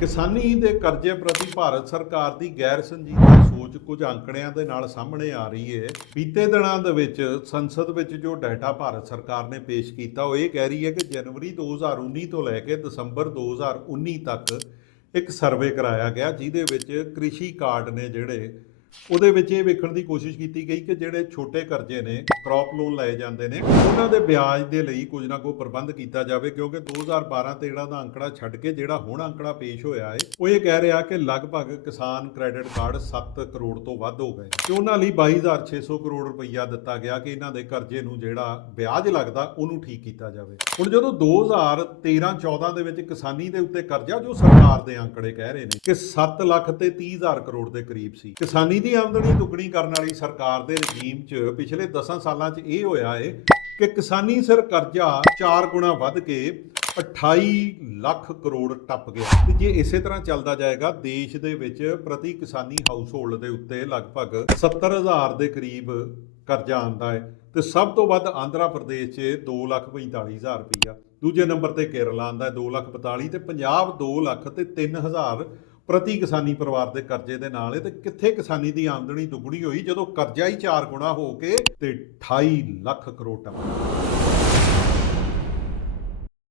ਕਿਸਾਨੀ ਦੇ ਕਰਜ਼ੇ ਪ੍ਰਤੀ ਭਾਰਤ ਸਰਕਾਰ ਦੀ ਗੈਰ ਸੰਜੀਦਾ ਸੋਚ ਕੁਝ ਅੰਕੜਿਆਂ ਦੇ ਨਾਲ ਸਾਹਮਣੇ ਆ ਰਹੀ ਹੈ ਬੀਤੇ ਦਿਨਾਂ ਦੇ ਵਿੱਚ ਸੰਸਦ ਵਿੱਚ ਜੋ ਡਾਟਾ ਭਾਰਤ ਸਰਕਾਰ ਨੇ ਪੇਸ਼ ਕੀਤਾ, ਉਹ ਇਹ ਕਹਿ ਰਹੀ ਹੈ ਕਿ ਜਨਵਰੀ 2019 ਤੋਂ ਲੈ ਕੇ ਦਸੰਬਰ 2019 ਤੱਕ ਇੱਕ ਸਰਵੇ ਕਰਾਇਆ ਗਿਆ, ਜਿਹਦੇ ਵਿੱਚ ਕ੍ਰਿਸ਼ੀ ਕਾਰਡ ਨੇ ਜਿਹੜੇ ਉਹਦੇ ਵਿੱਚ ਇਹ ਵੇਖਣ ਦੀ ਕੋਸ਼ਿਸ਼ ਕੀਤੀ ਗਈ ਕਿ ਜਿਹੜੇ ਛੋਟੇ ਕਰਜ਼ੇ ਨੇ ਕ੍ਰੌਪ ਲੋਨ ਲਏ ਜਾਂਦੇ ਨੇ, ਉਹਨਾਂ ਦੇ ਵਿਆਜ ਦੇ ਲਈ ਕੁਝ ਨਾ ਕੋਈ ਪ੍ਰਬੰਧ ਕੀਤਾ ਜਾਵੇ, ਕਿਉਂਕਿ 2012-13 ਦਾ ਅੰਕੜਾ ਛੱਡ ਕੇ ਜਿਹੜਾ ਹੁਣ ਅੰਕੜਾ ਪੇਸ਼ ਹੋਇਆ ਹੈ, ਉਹ ਇਹ ਕਹਿ ਰਿਹਾ ਕਿ ਲਗਭਗ ਕਿਸਾਨ ਕ੍ਰੈਡਿਟ ਕਾਰਡ 7 ਕਰੋੜ ਤੋਂ ਵੱਧ ਹੋ ਗਏ। ਤੇ ਉਹਨਾਂ ਲਈ 22600 ਕਰੋੜ ਰੁਪਈਆ ਦਿੱਤਾ ਗਿਆ ਕਿ ਇਹਨਾਂ ਦੇ ਕਰਜ਼ੇ ਨੂੰ ਜਿਹੜਾ ਵਿਆਜ ਲੱਗਦਾ, ਉਹਨੂੰ ਠੀਕ ਕੀਤਾ ਜਾਵੇ। ਹੁਣ ਜਦੋਂ 2013-14 ਦੇ ਵਿੱਚ ਕਿਸਾਨੀ ਦੇ ਉੱਤੇ ਕਰਜ਼ਾ, ਜੋ ਸਰਕਾਰ ਦੇ ਅੰਕੜੇ ਕਹਿ ਰਹੇ ਨੇ, ਕਿ 7 ਲੱਖ ਤੇ 30 ਹਜ਼ਾਰ ਕਰੋੜ ਦੇ ਕਰੀਬ ਸੀ, ਕਿਸਾਨੀ ਦੀ ਆਮਦਨੀ ਦੁੱਗਣੀ ਕਰਨ ਵਾਲੀ ਸਰਕਾਰ ਦੇ ਰਜੀਮ 'ਚ ਪਿਛਲੇ 10 ਸਾਲਾਂ 'ਚ ਇਹ ਹੋਇਆ ਹੈ ਕਿ ਕਿਸਾਨੀ ਸਿਰ ਕਰਜ਼ਾ 4 ਗੁਣਾ ਵੱਧ ਕੇ 28 ਲੱਖ ਕਰੋੜ ਟੱਪ ਗਿਆ। ਤੇ ਜੇ ਇਸੇ ਤਰ੍ਹਾਂ ਚੱਲਦਾ ਜਾਏਗਾ, ਦੇਸ਼ ਦੇ ਵਿੱਚ ਪ੍ਰਤੀ ਕਿਸਾਨੀ ਹਾਊਸਹੋਲਡ ਦੇ ਉੱਤੇ ਲਗਭਗ 70000 ਦੇ ਕਰੀਬ ਕਰਜ਼ਾ ਆਂਦਾ ਹੈ ਤੇ ਸਭ ਤੋਂ ਵੱਧ ਆਂਧਰਾ ਪ੍ਰਦੇਸ਼ 'ਚ 245000 ਰੁਪਈਆ। ਦੂਜੇ ਨੰਬਰ ਤੇ ਕੇਰਲਾ ਆਂਦਾ ਹੈ 242 ਤੇ ਪੰਜਾਬ 2 ਲੱਖ ਤੇ 3000 ਪ੍ਰਤੀ ਕਿਸਾਨੀ ਪਰਿਵਾਰ ਦੇ ਕਰਜ਼ੇ ਦੇ ਨਾਲ ਹੈ ਤੇ ਕਿੱਥੇ ਕਿਸਾਨੀ ਦੀ ਆਮਦਨੀ ਦੁੱਗਣੀ ਹੋਈ ਜਦੋਂ ਕਰਜ਼ਾ ਹੀ 4 ਗੁਣਾ ਹੋ ਕੇ ਤੇ 28 ਲੱਖ ਕਰੋੜ ਟੱਪ।